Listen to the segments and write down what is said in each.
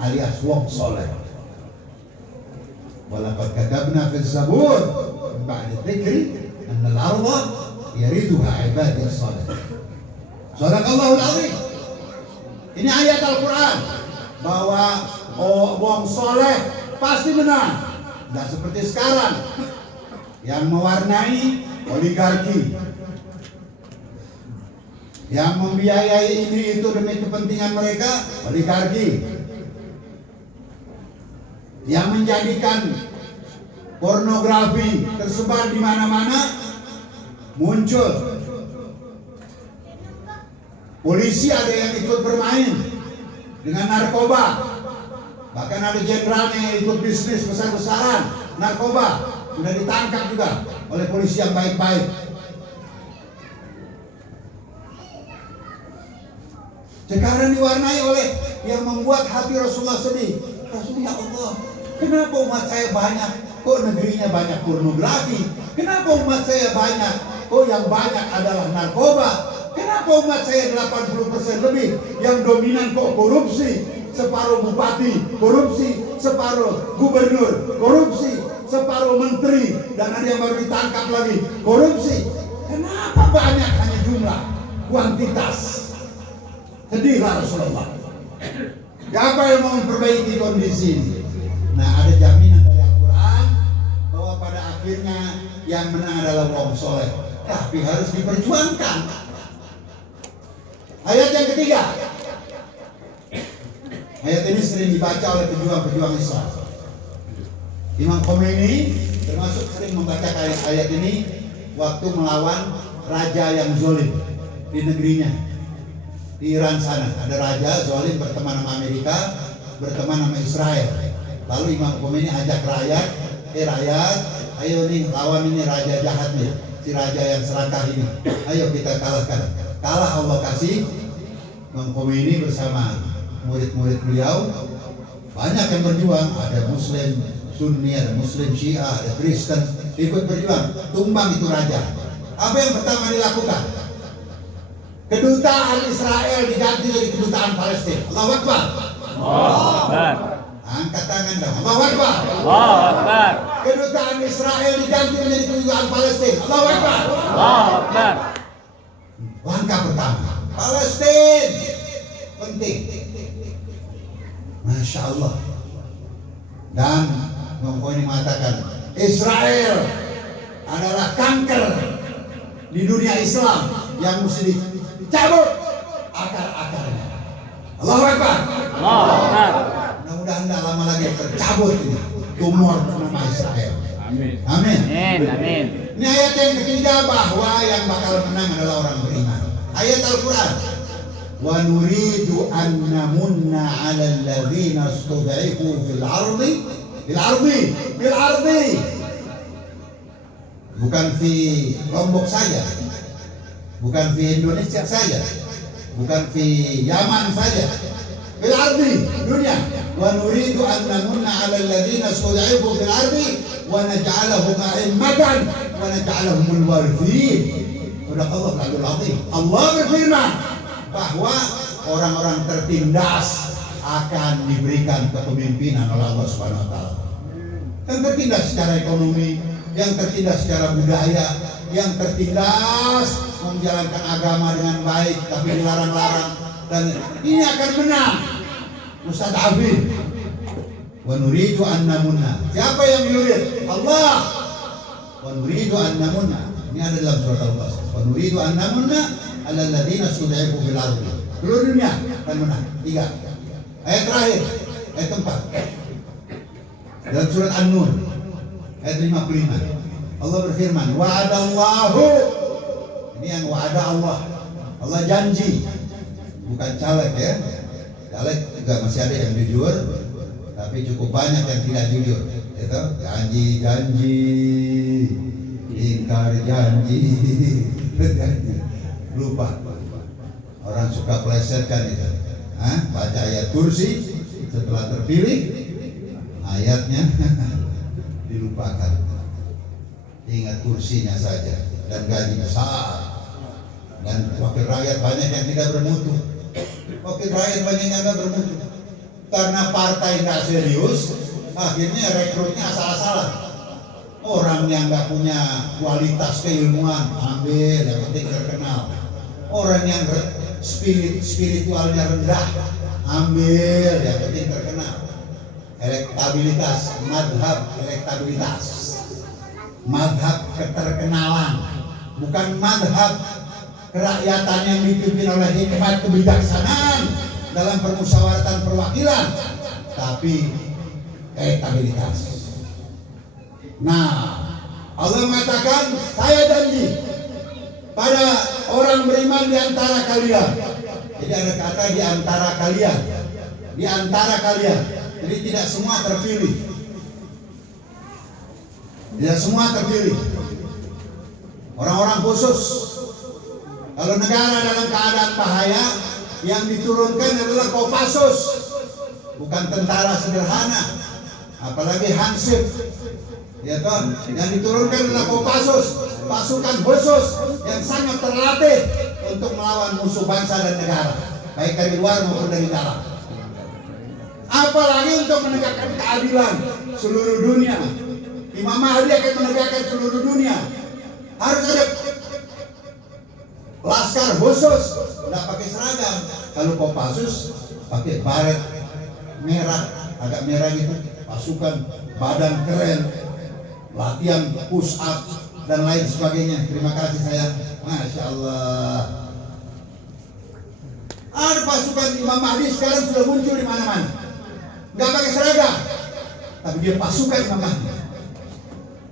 alias wong soleh. Walaqad katabna fil zabur ba'da dzikri annal arda yarithuha ibadiyas salih. Shadaqallahul azim. Ini ayat Al-Quran bahwa wong soleh pasti menang. Tidak seperti sekarang yang mewarnai oligarki, yang membiayai ini itu demi kepentingan mereka, oligarki, yang menjadikan pornografi tersebar di mana-mana, muncul. Polisi ada yang ikut bermain dengan narkoba. Bahkan ada jenderalnya yang ikut bisnis besar-besaran narkoba. Sudah ditangkap juga oleh polisi yang baik-baik. Sekarang diwarnai oleh yang membuat hati Rasulullah sedih. Rasulullah, ya Allah, kenapa umat saya banyak? Kok negerinya banyak pornografi? Kenapa umat saya banyak? Kok yang banyak adalah narkoba? Kenapa umat saya 80% lebih yang dominan kok korupsi? Separuh bupati korupsi, separuh gubernur korupsi, separuh menteri, dan ada yang baru ditangkap lagi korupsi. Kenapa banyak hanya jumlah, kuantitas? Sedihlah Rasulullah. Siapa yang mau memperbaiki kondisi ini? Nah, ada jaminan dari Al-Quran bahwa pada akhirnya yang menang adalah wong soleh. Tapi harus diperjuangkan. Ayat yang ketiga. Ayat ini sering dibaca oleh pejuang-pejuang Islam. Imam Khomeini termasuk sering membaca ayat ini waktu melawan raja yang zalim di negerinya. Di Iran sana ada raja zalim berteman sama Amerika, berteman sama Israel. Lalu Imam Khomeini ajak rakyat, rakyat, ayo nih lawan ini raja jahat nih, si raja yang serakah ini. Ayo kita kalahkan. Kalah Allah kasih. Imam Khomeini bersama murid-murid beliau banyak yang berjuang, ada Muslim Sunni, ada Muslim Syiah, ada Kristen ikut berjuang, tumbang itu raja. Apa yang pertama dilakukan? Kedutaan Israel diganti dari kedutaan Palestina. Allahu Akbar. Allahu Akbar. Angkat tangan dong. Allahu Akbar. Allahu Akbar. Kedutaan Israel diganti menjadi kedutaan Palestina. Allahu Akbar. Allahu Akbar. Langkah pertama, Palestina penting. Masya Allah. Dan Imam Khomeini mengatakan Israel adalah kanker di dunia Islam yang mesti dicabut akar-akarnya. Allahu Akbar. Allahu Akbar. Mudah-mudahan tidak lama lagi tercabut ini tumor nama Israel. Amin. Amin. Amin. Amin. Ini ayat yang ketiga bahwa yang bakal menang adalah orang beriman. Ayat Al-Quran. Wa nuridu an namunna 'alal ladzina istud'ifu fil ardi. Bukan di Lombok saja. Bukan di Indonesia saja. Bukan di Yaman saja. Fil ardi, dunia. Wa nuridu an namunna 'alal ladzina istud'ifu fil ardi wa naj'alahum a'immatan wa naj'alahum al-warithin. Sadaqallahu al-azim. Allah berfirman bahwa orang-orang tertindas akan diberikan kepemimpinan oleh Allah Subhanahu wa taala. Yang tertindas secara ekonomi, yang tertindas secara budaya, yang tertindas menjalankan agama dengan baik tapi dilarang-larang, dan ini akan menang. Mustad'afin. Wa nuridu an namunna. Siapa yang yurid? Allah. Wa nuridu an namunna. Ini ada dalam surat Al-Baqarah. Wa nuridu an namunna 'alal ladzina istud'ifu fil ardi. Seluruh dunia akan menang. 3. Ayat terakhir, ayat keempat. Dalam surat An-Nur ayat 55. Allah berfirman, wa'adallahu. Ini yang wa'ada Allah. Allah janji. Bukan caleg ya. Caleg juga masih ada yang jujur, tapi cukup banyak yang tidak jujur. Itu janji, ingkar janji. Lupa. Orang suka plesetkan itu. Baca ayat kursi, setelah terpilih ayatnya dilupakan. Ingat kursinya saja dan gaji besar. Dan wakil rakyat banyak yang tidak bermutu. Wakil rakyat banyak yang tidak bermutu. Karena partai nggak serius, akhirnya rekrutnya asal-asalan. Orang yang nggak punya kualitas keilmuan, ambil yang penting terkenal. Orang yang spiritualnya rendah, ambil yang penting terkenal. Elektabilitas, madhab elektabilitas, madhab keterkenalan, bukan madhab kerakyatan yang dipimpin oleh hikmat kebijaksanaan dalam permusyawaratan perwakilan, tapi elektabilitas. Nah, Allah mengatakan, saya janji pada orang beriman di antara kalian. Jadi ada kata di antara kalian, di antara kalian. Jadi tidak semua terpilih, tidak semua terpilih. Orang-orang khusus. Kalau negara dalam keadaan bahaya, yang diturunkan adalah Kopassus, bukan tentara sederhana, apalagi Hansip. Ya kan? Yang diturunkan adalah Kopassus, pasukan khusus yang sangat terlatih untuk melawan musuh bangsa dan negara, baik dari luar maupun dari dalam. Apalagi untuk menegakkan keadilan seluruh dunia. Imam Mahdi akan menegakkan seluruh dunia. Harus ada laskar khusus, tidak pakai seragam. Kalau Kopassus pakai baret merah, agak merah gitu, pasukan badan keren, latihan push up dan lain sebagainya. Terima kasih sayang, masya Allah. Ada pasukan Imam Mahdi sekarang sudah muncul di mana-mana, nggak pakai seragam, tapi dia pasukan Imam Mahdi.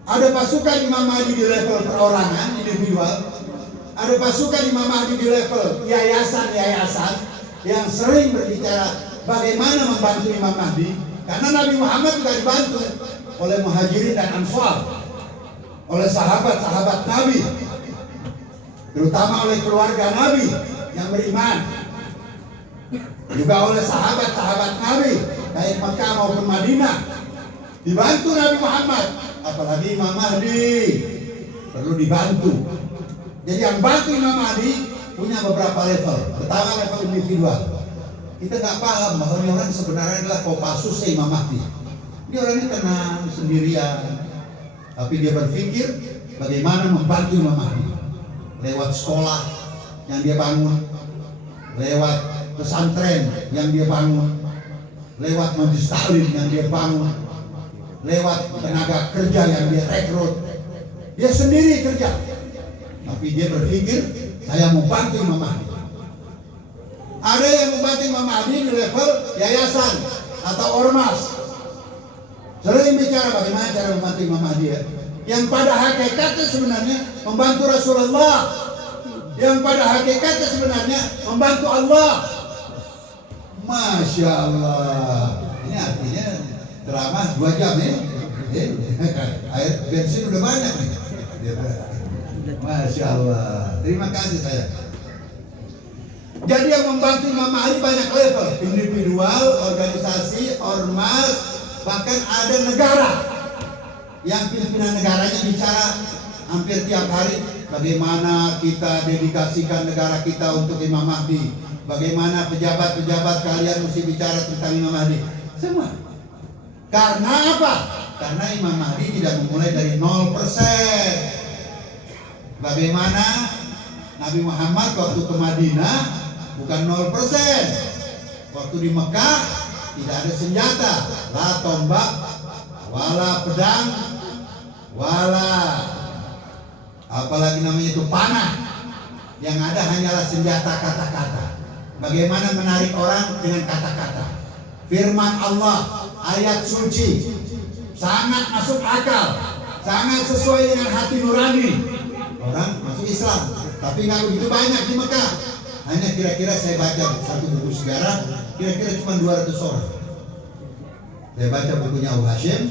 Ada pasukan Imam Mahdi di level perorangan, individual. Ada pasukan Imam Mahdi di level yayasan-yayasan yang sering berbicara bagaimana membantu Imam Mahdi. Karena Nabi Muhammad juga dibantu oleh Muhajirin dan Ansar, oleh sahabat-sahabat Nabi, terutama oleh keluarga Nabi yang beriman, juga oleh sahabat-sahabat Nabi baik Mekah maupun Madinah, dibantu Nabi Muhammad. Apalagi Imam Mahdi perlu dibantu. Jadi yang bantu Imam Mahdi punya beberapa level. Pertama level individual. Kita nggak paham bahwa ini orang sebenarnya adalah Kopassus Imam Mahdi. Dia orangnya tenang, sendirian, tapi dia berpikir bagaimana membantu Imam Mahdi lewat sekolah yang dia bangun, lewat pesantren yang dia bangun, lewat majelis taklim yang dia bangun, lewat tenaga kerja yang dia rekrut. Dia sendiri kerja, tapi dia berpikir saya mau bantu Imam Mahdi. Ada yang membantu Imam Mahdi di level yayasan atau ormas. Sering bicara bagaimana cara membantu Imam Mahdi ya. Yang pada hakikatnya sebenarnya membantu Rasulullah. Yang pada hakikatnya sebenarnya membantu Allah. Masya Allah. Ini artinya ceramah 2 jam ya. Air bensin udah banyak nih. Masya Allah. Terima kasih saya. Jadi yang membantu Imam Mahdi banyak level, individual, organisasi, ormas, bahkan ada negara yang pimpinan negaranya bicara hampir tiap hari bagaimana kita dedikasikan negara kita untuk Imam Mahdi, bagaimana pejabat-pejabat kalian mesti bicara tentang Imam Mahdi. Semua. Karena apa? Karena Imam Mahdi tidak memulai dari 0%. Bagaimana Nabi Muhammad waktu ke Madinah bukan 0%. Waktu di Mekah tidak ada senjata, la tombak, wala pedang, wala apalagi namanya itu panah. Yang ada hanyalah senjata kata-kata. Bagaimana menarik orang dengan kata-kata. Firman Allah, ayat suci, sangat masuk akal, sangat sesuai dengan hati nurani. Orang masuk Islam, tapi nggak begitu banyak di Mekah. Hanya kira-kira saya baca satu buku sejarah, kira-kira cuma 200 orang. Saya baca bukunya Abu Hashim,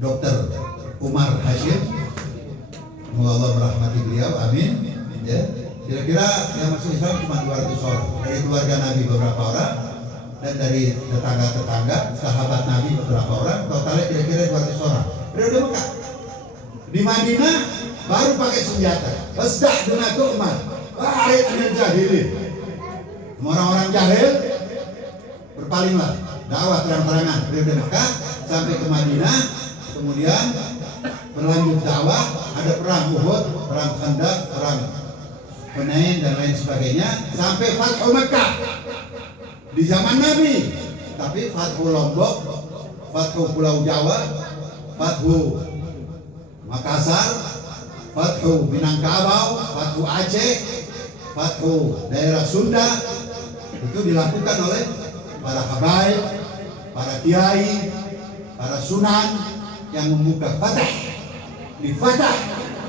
Dr. Umar Hashim, semoga Allah merahmati beliau, amin. Ya, kira-kira yang masuk Islam cuma 200 orang. Dari keluarga Nabi beberapa orang, dan dari tetangga-tetangga, sahabat Nabi beberapa orang. Totalnya kira-kira 200 orang. Periode Mekah. Di Madinah baru pakai senjata. Wasdah dunatu umat. Wahid anil jahilin. Orang-orang jahil berpalinglah dakwah terang-terangan periode Mekah sampai ke Madinah, kemudian berlanjut dakwah, ada perang Uhud, perang Khandaq, perang Hunain dan lain sebagainya sampai Fathu Mekah di zaman Nabi. Tapi Fathu Lombok, Fathu Pulau Jawa, Fathu Makassar, Fathu Minangkabau, Fathu Aceh, Fathu daerah Sunda itu dilakukan oleh para habaib, para kiai, para sunan yang membuka fatah, difatah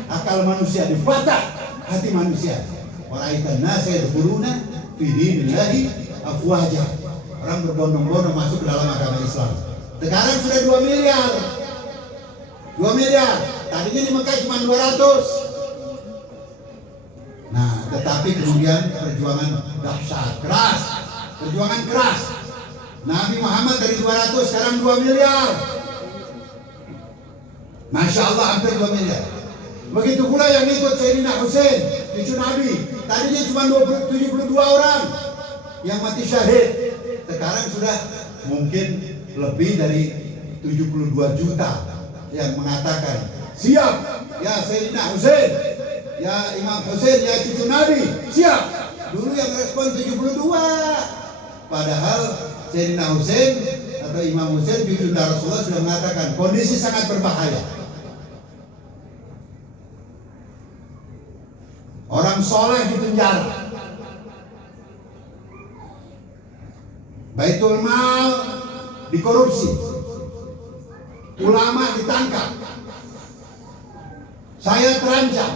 akal manusia, difatah hati manusia. Waraitan nasa yadkhuluna fi dinillahi afwaja. Orang berbondong-bondong masuk ke dalam agama Islam. Sekarang sudah 2 miliar. 2 miliar. Tadinya di Mekah cuma 200. Nah, tetapi kemudian perjuangan dahsyat, keras. Perjuangan keras. Nabi Muhammad dari 200 sekarang 2 miliar. Masya Allah, hampir 2 miliar. Begitu pula yang ikut Sayyidina Husain, cucu Nabi. Tadinya cuma 72 orang yang mati syahid. Sekarang sudah mungkin lebih dari 72 juta yang mengatakan siap ya Sayyidina Husain, ya Imam Husain, ya cucu Nabi, siap. Dulu yang respon 72. Padahal Sayyidina Husain atau Imam Husain cucu Rasulullah sudah mengatakan kondisi sangat berbahaya. Orang soleh di penjara, Baitul Mal dikorupsi, ulama ditangkap, saya terancam.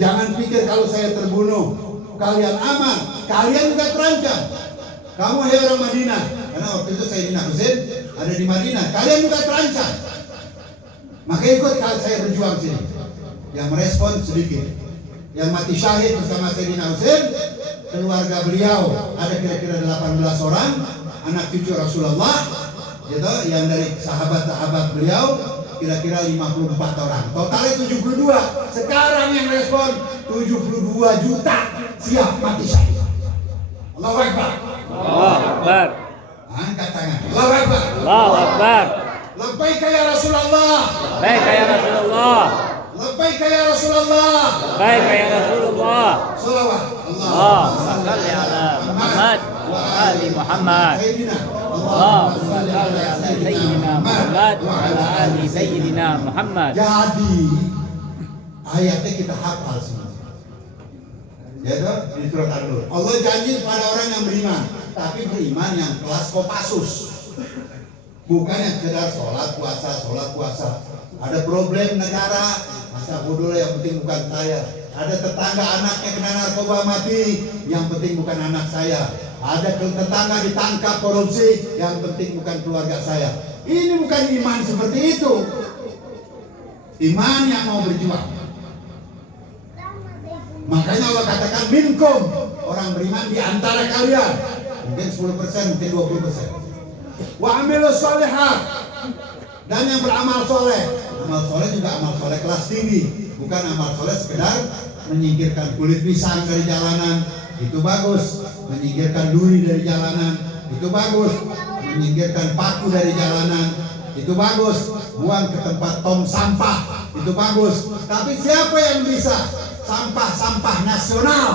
Jangan pikir kalau saya terbunuh kalian aman, kalian juga terancam. Kamu hai orang Madinah, karena waktu itu Sayyidina Husain ada di Madinah, kalian juga terancam. Maka ikut saya berjuang sini. Yang merespon sedikit. Yang mati syahid bersama Sayyidina Husain, keluarga beliau ada kira-kira 18 orang, anak cucu Rasulullah, gitu, yang dari sahabat-sahabat beliau kira-kira 54 orang. Totalnya 72. Sekarang yang respon 72 juta siap mati syahid. Allahu Akbar. Allahu Akbar. Angkat tangan. Allahu Akbar. Allahu Akbar. Labbaik ya Rasulullah. Baik ya Rasulullah. Labbaik ya Rasulullah. Baik ya Rasulullah. Salawat. Allahumma salli ala Muhammad wa ali Muhammad. Sayyidina. Allahumma salli ala Sayyidina Muhammad wa ala ali Sayyidina Muhammad. Jadi ayatnya kita hafal semua. Ya toh, di surat An-Nur. Allah janji kepada orang yang beriman, tapi beriman yang kelas Kopassus. Bukan yang sekedar sholat puasa. Ada problem negara, masa bodoh lah, yang penting bukan saya. Ada tetangga anaknya kena narkoba mati, yang penting bukan anak saya. Ada tetangga ditangkap korupsi, yang penting bukan keluarga saya. Ini bukan iman seperti itu. Iman yang mau berjuang. Makanya Allah katakan minkum, orang beriman di antara kalian. Mungkin 10%, mungkin 20%. Wa amilus sholihat, dan yang beramal soleh. Amal soleh juga amal soleh kelas tinggi, bukan amal soleh sekedar menyingkirkan kulit pisang dari jalanan, itu bagus. Menyingkirkan duri dari jalanan, itu bagus. Menyingkirkan paku dari jalanan, itu bagus. Buang ke tempat tong sampah, itu bagus. Tapi siapa yang bisa sampah-sampah nasional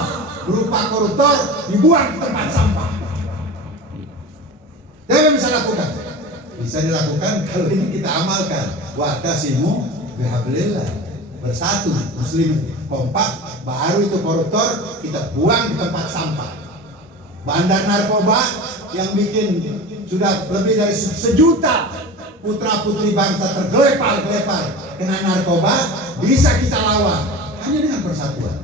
berupa koruptor dibuang ke tempat sampah? Siapa bisa lakukan? Bisa dilakukan kalau ini kita amalkan. Wa'tasimu bihablillah, bersatu muslim kompak, baru itu koruptor kita buang di tempat sampah. Bandar narkoba yang bikin sudah lebih dari 1 juta putra putri bangsa tergelepar-gelepar kena narkoba, bisa kita lawan hanya dengan persatuan.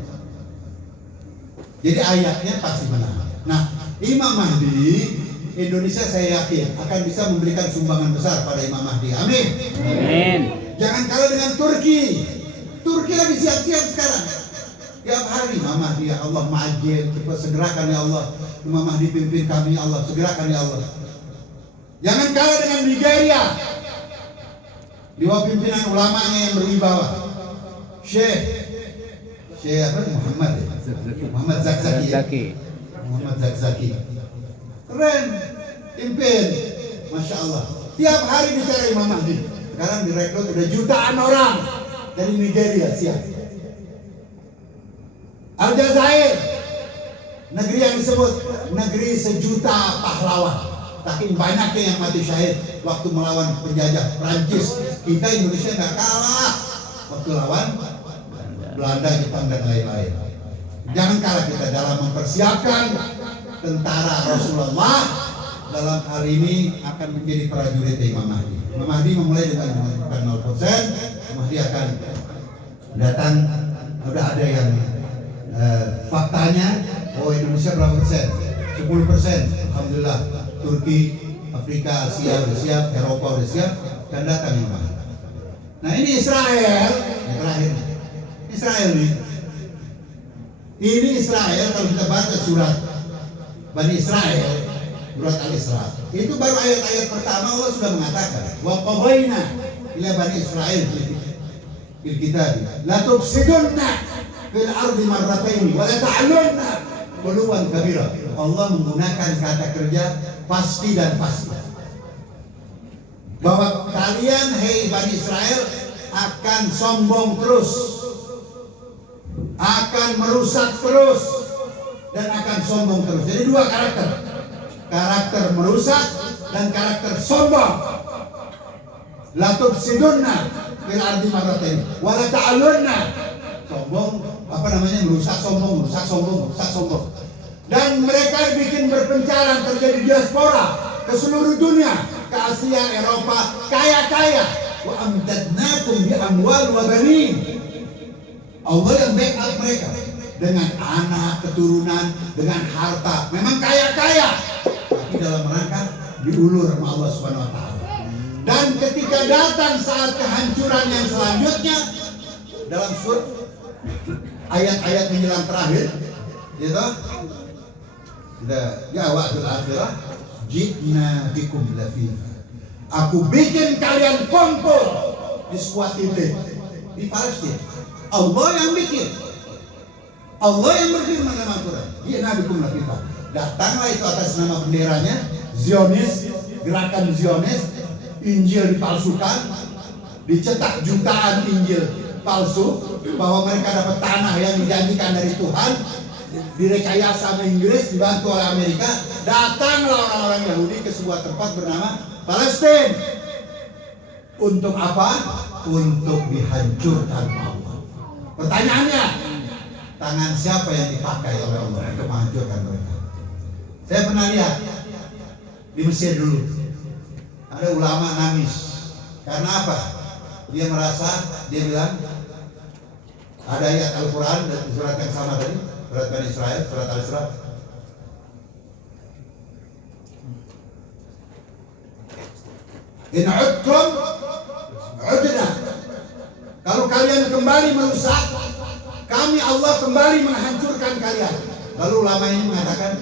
Jadi ayatnya pasti benar. Nah, Imam Mahdi Indonesia saya yakin akan bisa memberikan sumbangan besar pada Imam Mahdi. Amin. Amin. Jangan kalah dengan Turki. Turki lagi siap-siap sekarang. Tiap hari Imam Mahdi, ya Allah ma'ajil, cepat segerakan ya Allah. Imam Mahdi pimpin kami ya Allah, segerakan ya Allah. Jangan kalah dengan Nigeria. Di bawah pimpinan ulamanya yang berwibawa. Syekh Muhammad Zakzaki. Muhammad Zakzaki. Keren, pimpin, Masya Allah. Tiap hari bicara Imam Mahdi. Sekarang direkrut udah jutaan orang dari Nigeria siap. Aljazair, negeri yang disebut negeri sejuta pahlawan. Saking banyaknya yang mati syahid waktu melawan penjajah Prancis. Kita Indonesia nggak kalah waktu lawan Belanda, Jepang dan lain-lain. Jangan kalah kita dalam mempersiapkan tentara Rasulullah dalam hal ini akan menjadi prajurit Imam Mahdi. Imam Mahdi memulai dengan 0%. Imam Mahdi akan datang. Udah ada yang faktanya, oh Indonesia berapa persen? 10%. Alhamdulillah. Turki, Afrika, Asia udah siap, Eropa udah siap, dan datang Imam Mahdi. Nah ini Israel, yang terakhir. Israel nih. Ini Israel kalau kita baca surat Bani Israel, surat Al-Isra, itu baru ayat-ayat pertama Allah sudah mengatakan, wa qadayna ila Bani Israel fil kitab la tufsidunna fil ardi marratayn wa la ta'lunna quluwan kabira. Allah menggunakan kata kerja pasti dan pasti bahwa kalian hei Bani Israel akan sombong terus, akan merusak terus, dan akan sombong terus. Jadi dua karakter merusak dan karakter sombong. La tufsidunna fil ardi marratain wa la ta'alunna. Sombong, apa namanya, merusak sombong. Dan mereka bikin berpencaran, terjadi diaspora ke seluruh dunia, ke Asia, Eropa, kaya-kaya. Wa amdadnakum bi amwal wa banin. Allah yang backup mereka dengan anak, keturunan, dengan harta. Memang kaya-kaya, tapi dalam rangka diulur sama Allah Subhanahu wa taala. Dan ketika datang saat kehancuran yang selanjutnya dalam surat ayat-ayat menjelang terakhir, gitu. Ya wa'dul akhirah jitna bikum lafifa. Aku bikin kalian kumpul di sebuah titik di Palestina. Allah yang bikin. Allah yang berfirman dalam Al-Quran, jitna bikum lafifa. Datanglah itu atas nama benderanya Zionis, gerakan Zionis. Injil dipalsukan, dicetak jutaan Injil palsu, bahwa mereka dapat tanah yang dijanjikan dari Tuhan, direkayasa sama Inggris dibantu oleh Amerika. Datanglah orang-orang Yahudi ke sebuah tempat bernama Palestina. Untuk apa? Untuk dihancurkan Allah. Pertanyaannya, tangan siapa yang dipakai oleh Allah untuk menghancurkan mereka? Saya pernah lihat di Mesir dulu, ada ulama nangis. Karena apa? Dia merasa, dia bilang, ada ayat Al-Quran dan surat yang sama tadi, surat Bani Israel, surat Al-Isra. In udtum udna. Kalau kalian kembali merusak, kami Allah kembali menghancurkan kalian. Lalu ulama ini mengatakan,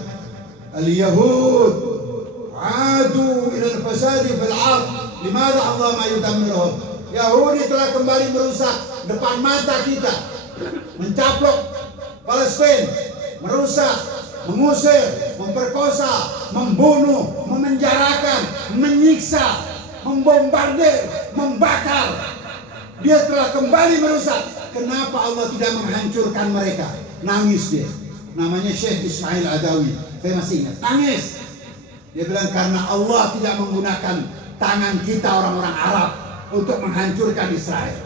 al-Yahud adu ila al-fasadi fil ard. Limadha Allah ma yudammiruhum? Yahudi telah kembali merusak depan mata kita, mencaplok Palestina, merusak, mengusir, memperkosa, membunuh, memenjarakan, menyiksa, membombardir, membakar. Dia telah kembali merusak. Kenapa Allah tidak menghancurkan mereka? Nangis dia. Namanya Syekh Ismail Adawi. Saya masih ingat. Nangis. Dia bilang karena Allah tidak menggunakan tangan kita orang-orang Arab untuk menghancurkan Israel.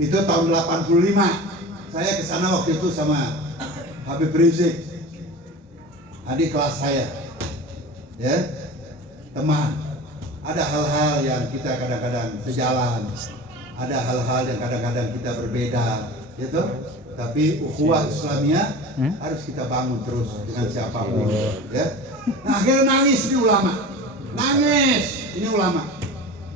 Itu tahun 85. Saya ke sana waktu itu sama Habib Rizik, adik kelas saya. Ya. Teman. Ada hal-hal yang kita kadang-kadang sejalan. Ada hal-hal yang kadang-kadang kita berbeda, gitu. Tapi ukhuwah Islamiyah harus kita bangun terus dengan siapapun, ya. Nah, akhirnya nangis ini ulama. Nangis ini ulama.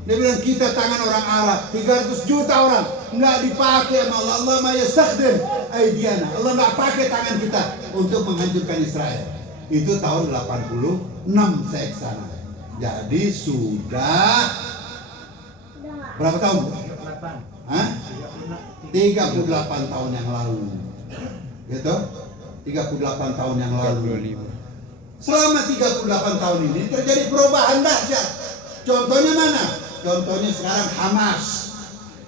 Dia bilang kita tangan orang Arab 300 juta orang nggak dipakai sama Allah. Allah ma yastakhdim aidiana. Allah nggak pakai tangan kita untuk menghancurkan Israel. Itu tahun 86 saya ke sana. Jadi sudah berapa tahun? 38 tahun yang lalu. Gitu. 38 tahun yang lalu. Selama 38 tahun ini terjadi perubahan dahsyat. Contohnya mana? Contohnya sekarang Hamas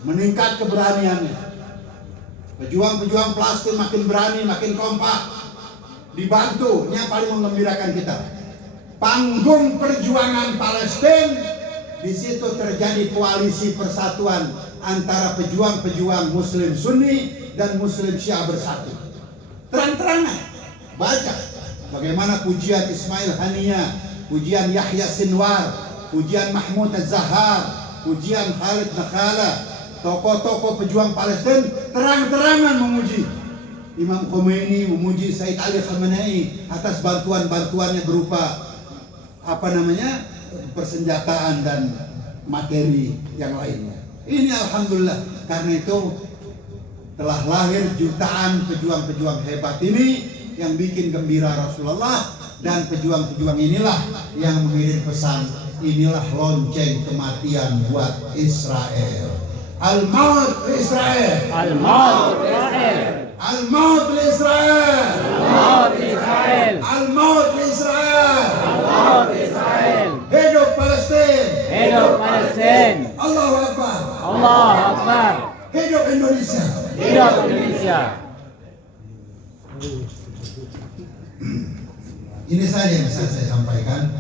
meningkat keberaniannya. Pejuang-pejuang Palestina makin berani, makin kompak. Dibantu, ini yang paling menggembirakan kita. Panggung perjuangan Palestina, di situ terjadi koalisi persatuan antara pejuang-pejuang Muslim Sunni dan Muslim Syiah bersatu. Terang-terangan baca bagaimana pujian Ismail Haniyah, pujian Yahya Sinwar, pujian Mahmud Az-Zahar, pujian Khalid Nakhala, tokoh-tokoh pejuang Palestina terang-terangan memuji Imam Khomeini, memuji Said Ali Khamenei atas bantuan-bantuannya berupa persenjataan dan materi yang lainnya. Ini alhamdulillah, karena itu telah lahir jutaan pejuang-pejuang hebat ini yang bikin gembira Rasulullah, dan pejuang-pejuang inilah yang mengirim pesan, inilah lonceng kematian buat Israel. Al-maut li Israel. Al-maut li Israel. Al-maut li Israel. Al-maut li Israel. Al-maut li Israel. Al-maut li Israel. Hidup Palestina. Hidup Palestina. Allahu Akbar. Allahu Akbar. Hidup Indonesia. Hidup Indonesia. Ini saja yang bisa saya sampaikan.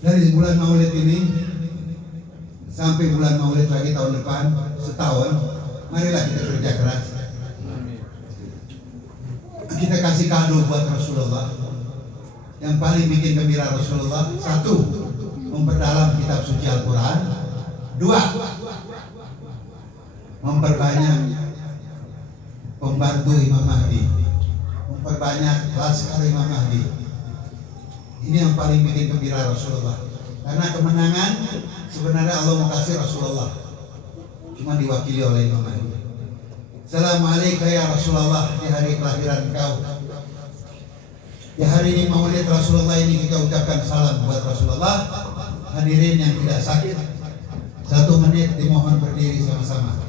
Dari bulan Maulid ini sampai bulan Maulid lagi tahun depan, setahun, marilah kita kerja keras. Kita kasih kado buat Rasulullah. Yang paling bikin gembira Rasulullah, satu, memperdalam kitab suci Al-Quran. Dua, memperbanyak pembantu Imam Mahdi, memperbanyak laskar Imam Mahdi. Ini yang paling bikin gembira Rasulullah. Karena kemenangan sebenarnya Allah mau kasih Rasulullah, cuma diwakili oleh Imam Mahdi. Assalamualaikum ya Rasulullah, di hari kelahiran engkau. Di hari ini Maulid Rasulullah ini kita ucapkan salam buat Rasulullah. Hadirin yang tidak sakit, 1 menit dimohon berdiri sama-sama.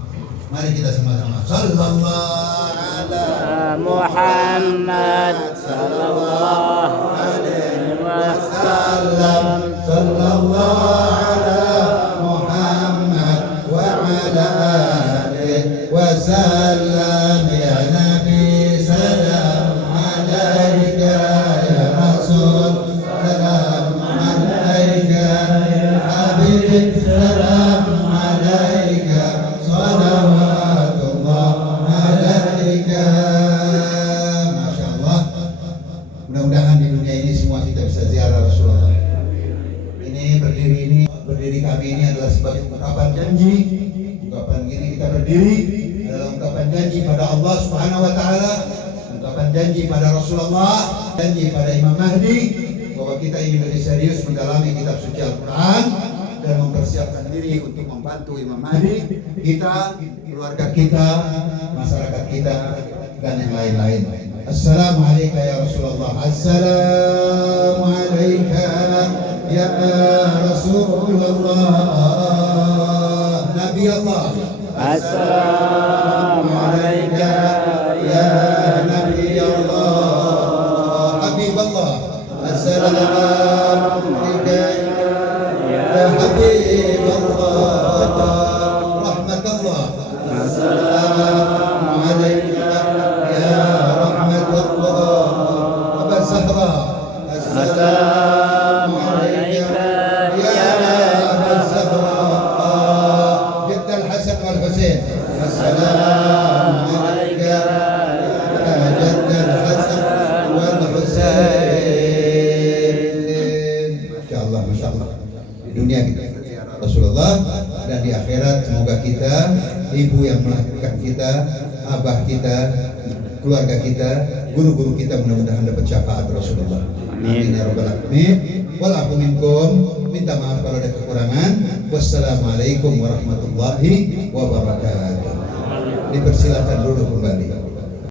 Mari kita sama-sama. Sallallahu ala Muhammad sallallahu alaihi wasallam. Sallallahu ala Muhammad wa ala alihi wasallam. Ya Nabi salam alaika ya Rasul salam alaika ya Habib salam alaika salawatullah alaika. Masya Allah, mudah-mudahan di dunia ini semua kita bisa ziarah Rasulullah. Berdiri kami ini adalah sebagai ungkapan janji. Ungkapan ini kita berdiri adalah ungkapan janji pada Allah Subhanahu wa taala, ungkapan janji pada Rasulullah, janji pada Imam Mahdi, bahwa kita ingin lebih serius mendalami kitab suci Al-Quran dan mempersiapkan diri untuk membantu Imam Mahdi, kita, keluarga kita, masyarakat kita, dan yang lain-lain. Assalamualaikum ya Rasulullah. Assalamualaikum ya Rasulullah. Nabi Allah. Assalamualaikum ya Nabi Allah. Habib Allah. Assalamualaikum ya Habib Allah. Rahmat Allah. Assalamualaikum ya Rahmat Allah. Aba Zahra. Assalamualaikum ya Aba Zahra. Jadda Al-Hasan wal-Husain. Assalamualaikum ya Jadda Al-Hasan wal-Husain. Masyaallah, masyaallah. Di dunia kita ziarah Rasulullah, dan di akhirat semoga kita, ibu yang melahirkan kita, abah kita, keluarga kita, guru-guru kita mudah-mudahan dapat syafaat Rasulullah. Amin ya rabbal alamin. Walafu minkum, minta maaf kalau ada kekurangan. Wassalamualaikum warahmatullahi wabarakatuh. Dipersilakan dulu kembali.